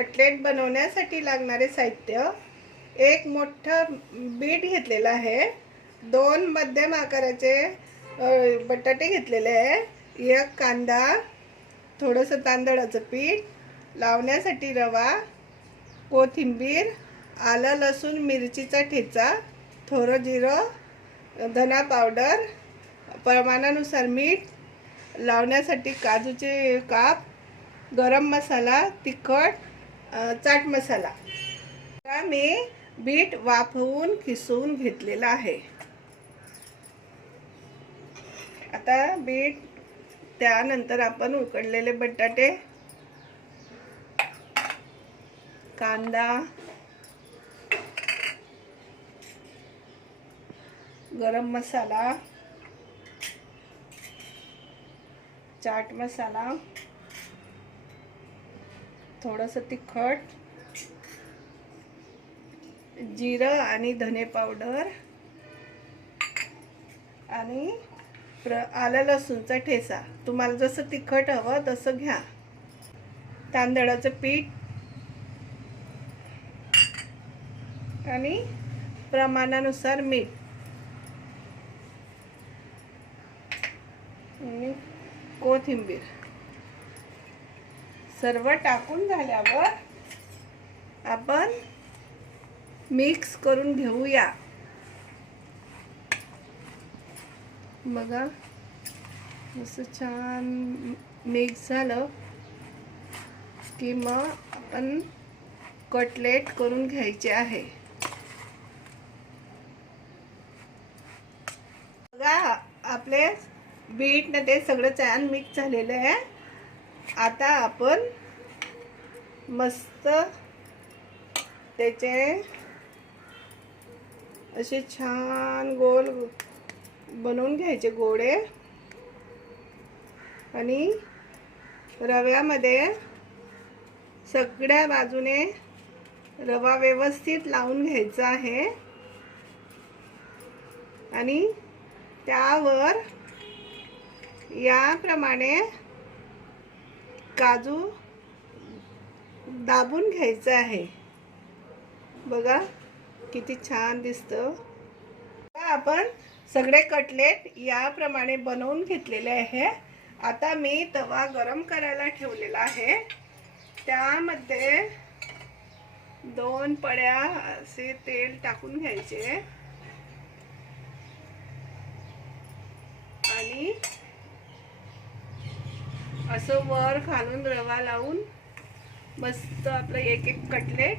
Cutlet बनवण्यासाठी लागणारे साहित्य: एक मोठं बीट घेतलेलं आहे, 2 मध्यम आकाराचे बटाटे घेतलेले आहे, एक कांदा, थोडंसं तांदळाचं पीठ, लावण्यासाठी रवा, कोथिंबीर, आलं लसूण मिरचीचा ठेचा, थोडं जिरं, धना पावडर, प्रमाणानुसार मीठ, लावण्यासाठी काजूचे काप, गरम मसाला, तिखट, चाट मसाला. आता मी बीट वाफवून खिसून घेतलेला आहे. आता बीट, त्यानंतर आपण उकडलेले बटाटे, कांदा, गरम मसाला, चाट मसाला, थोडंसं तिखट, जिरं आणि धने पावडर आणि आलं लसूणचा ठेचा. तुम्हाला जसं तिखट हवं तसं घ्या. तांदळाचं पीठ आणि प्रमाणानुसार मीठ आणि कोथिंबीर सर्व टाकून झाल्यावर आपण मिक्स करून घेऊया. बघा, असं छान मिक्स झालं की मग आपण कटलेट करून घ्यायचे आहे. बघा, आपले बीट न ते सगळं छान मिक्स झालेलं आहे. आता आपण मस्त त्याचे असे छान गोल बनवून घ्यायचे गोळे आणि रव्यामध्ये सगळ्या बाजूने रवा व्यवस्थित लावून घ्यायचा आहे आणि त्यावर याप्रमाणे काजू दाबून घ्यायचं आहे. बघा किती छान दिसतं. आपण सगळे कटलेट याप्रमाणे बनवून घेतलेले आहे. आता मी तवा गरम करायला ठेवलेला आहे. त्यामध्ये 2 पळ्या असे तेल टाकून घ्यायचे आणि असं वर खालून रवा लावून मस्त आपलं एक कटलेट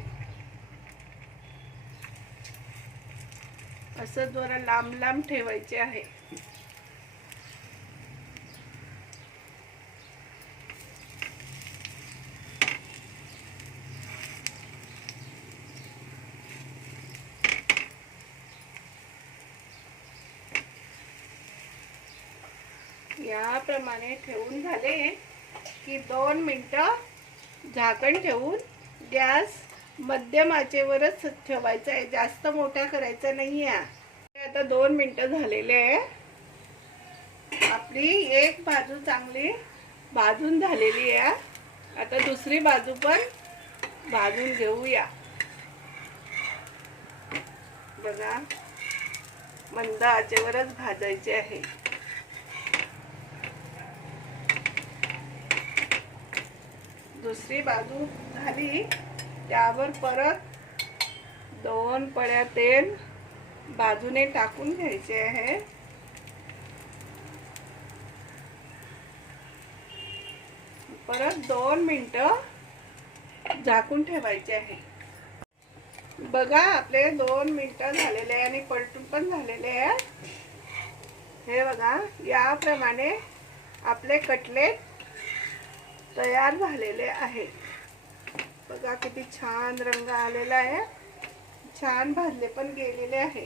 असं जरा लांब लांब ठेवायचे आहे. याप्रमाणे ठेवून झाले की 2 मिनिटं झाकण ठेवून गॅस मध्यम आचेवरच ठेवायचा आहे. जास्त मोठा करायचा नाही आहे. आता 2 मिनिटं झालेले आहे. आपली एक बाजू चांगली भाजून झालेली आहे. आता दुसरी बाजू पण भाजून घेऊया. बघा, मंद आचेवरच भाजायचे आहे. दुसरी बाजू झाली, त्यावर परत 2 पळ्या तेल बाजूने टाकून घ्यायचे आहे. परत 2 मिनिटं झाकून ठेवायचे आहे. बघा, आपले 2 मिनिटं झालेले आहे आणि पलटून पण झालेले आहे. हे बघा, याप्रमाणे आपले कटलेट तयार झालेले आहे. बघा किती छान रंग आलेला आहे. छान भाजले पण गेलेले आहे.